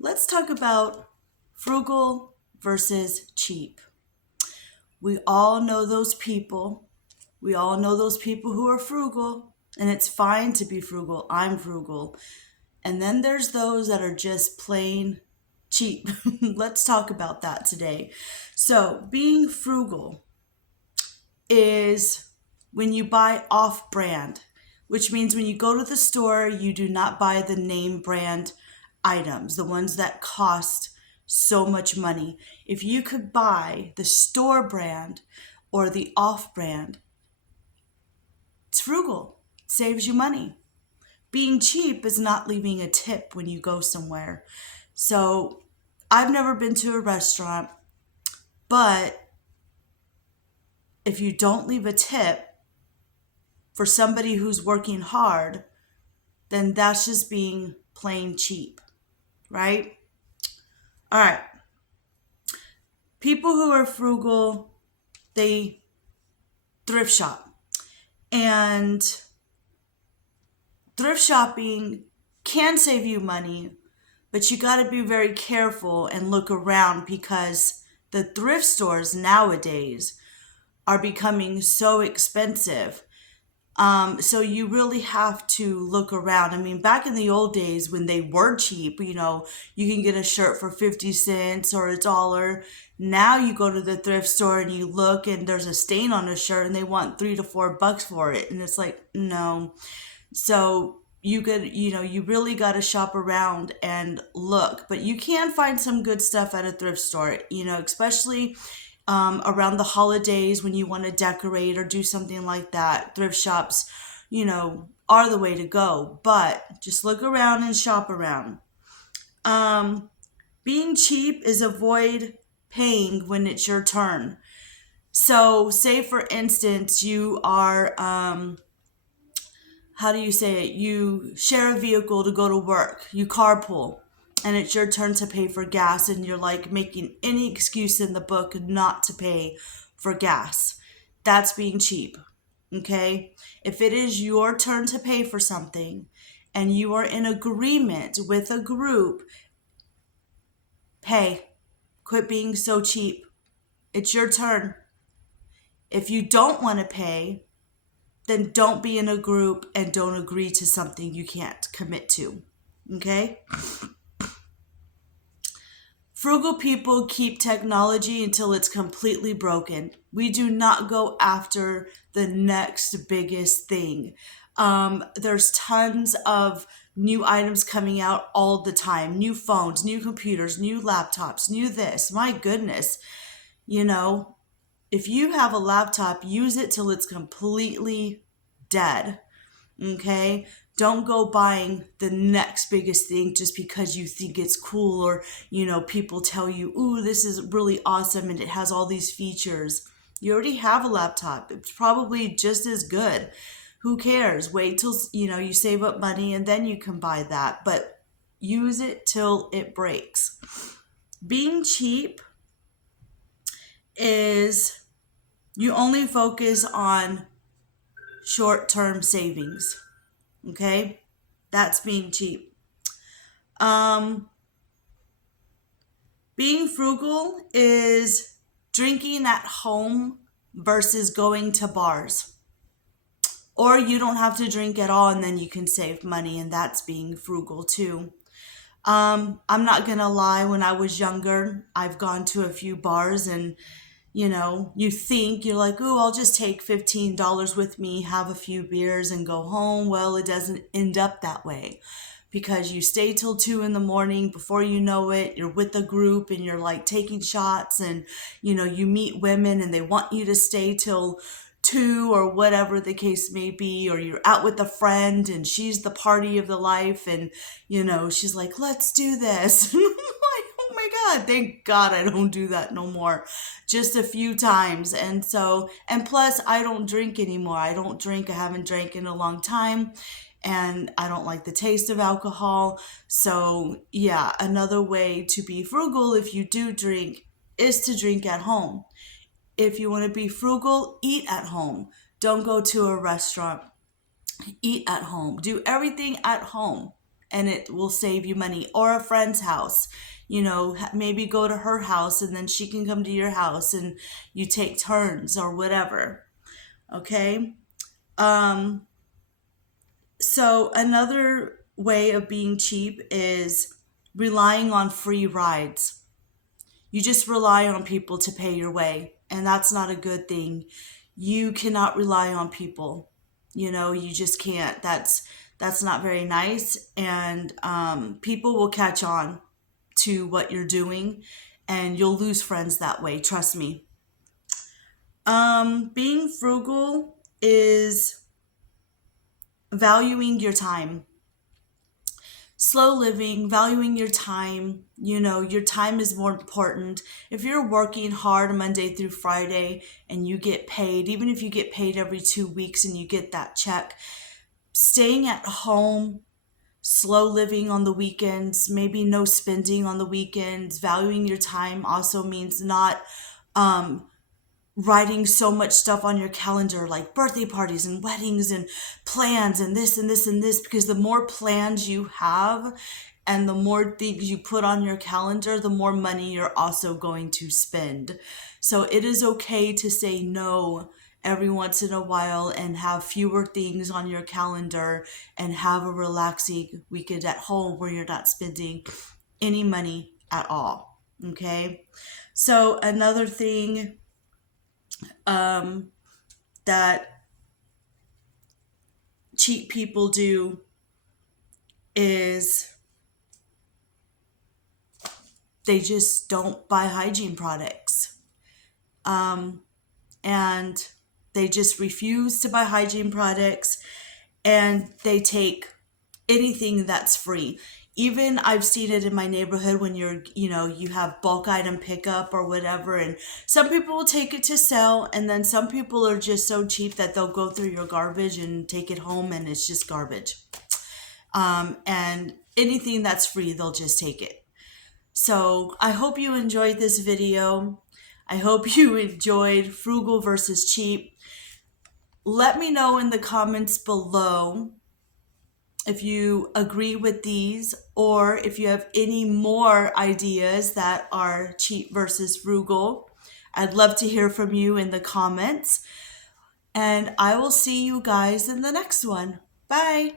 Let's talk about frugal versus cheap. We all know those people. We all know those people who are frugal, and it's fine to be frugal. I'm frugal. And then there's those that are just plain cheap. Let's talk about that today. So, being frugal is when you buy off brand, which means when you go to the store, you do not buy the name brand items, the ones that cost so much money. If you could buy the store brand or the off brand, it's frugal, it saves you money. Being cheap is not leaving a tip when you go somewhere. So I've never been to a restaurant, but if you don't leave a tip for somebody who's working hard, then that's just being plain cheap, right? All right. People who are frugal, they thrift shop. And thrift shopping can save you money, but you got to be very careful and look around because the thrift stores nowadays are becoming so expensive. So you really have to look around. I mean, back in the old days when they were cheap, you can get a shirt for 50 cents or $1. Now you go to the thrift store and you look and there's a stain on a shirt and they want $3 to $4 for it. And it's like, no. So you really got to shop around and look, but you can find some good stuff at a thrift store, especially around the holidays when you want to decorate or do something like that. Thrift shops, are the way to go, but just look around and shop around. Being cheap is avoid paying when it's your turn. So, say for instance, you are how do you say it? You share a vehicle to go to work, you carpool, and it's your turn to pay for gas, and you're like making any excuse in the book not to pay for gas. That's being cheap, okay? If it is your turn to pay for something and you are in agreement with a group, pay. Quit being so cheap. It's your turn. If you don't want to pay, then don't be in a group and don't agree to something you can't commit to. Okay? Frugal people keep technology until it's completely broken. We do not go after the next biggest thing. There's tons of new items coming out all the time. New phones, new computers, new laptops, new this. My goodness. If you have a laptop, use it till it's completely dead. Okay? Don't go buying the next biggest thing just because you think it's cool or, people tell you, ooh, this is really awesome and it has all these features. You already have a laptop. It's probably just as good. Who cares? Wait till, you save up money and then you can buy that. But use it till it breaks. Being cheap is you only focus on short-term savings. Okay? That's being cheap. Being frugal is drinking at home versus going to bars. Or you don't have to drink at all and then you can save money, and that's being frugal too. I'm not gonna lie, when I was younger, I've gone to a few bars and you're like, oh, I'll just take $15 with me, have a few beers, and go home. Well, it doesn't end up that way because you stay till 2 in the morning. Before you know it, you're with a group and you're like taking shots, and you meet women and they want you to stay till 2 or whatever the case may be, or you're out with a friend and she's the party of the life, and she's like, let's do this. I'm like, oh my God, thank God I don't do that no more. Just a few times. And plus I don't drink anymore. I haven't drank in a long time, and I don't like the taste of alcohol. So yeah, another way to be frugal if you do drink is to drink at home. If you want to be frugal, eat at home. Don't go to a restaurant. Eat at home. Do everything at home. and it will save you money. Or a friend's house, you know, maybe go to her house and then she can come to your house and you take turns or whatever. Okay. So another way of being cheap is relying on free rides. You just rely on people to pay your way, and that's not a good thing. You cannot rely on people. You know, you just can't. That's not very nice, and people will catch on to what you're doing, and you'll lose friends that way. Trust me. Being frugal is valuing your time. Slow living, valuing your time. You know, your time is more important. If you're working hard Monday through Friday and you get paid, even if you get paid every 2 weeks and you get that check, staying at home, slow living on the weekends, maybe no spending on the weekends, valuing your time also means not writing so much stuff on your calendar, like birthday parties and weddings and plans and this and this and this, because the more plans you have and the more things you put on your calendar, the more money you're also going to spend. So it is okay to say no every once in a while and have fewer things on your calendar and have a relaxing weekend at home where you're not spending any money at all. Okay. So another thing that cheap people do is they just don't buy hygiene products. And they just refuse to buy hygiene products, and they take anything that's free. Even I've seen it in my neighborhood when you have bulk item pickup or whatever, and some people will take it to sell, and then some people are just so cheap that they'll go through your garbage and take it home and it's just garbage. And anything that's free, they'll just take it. So I hope you enjoyed this video. I hope you enjoyed frugal versus cheap. Let me know in the comments below if you agree with these, or if you have any more ideas that are cheap versus frugal. I'd love to hear from you in the comments. And I will see you guys in the next one. Bye.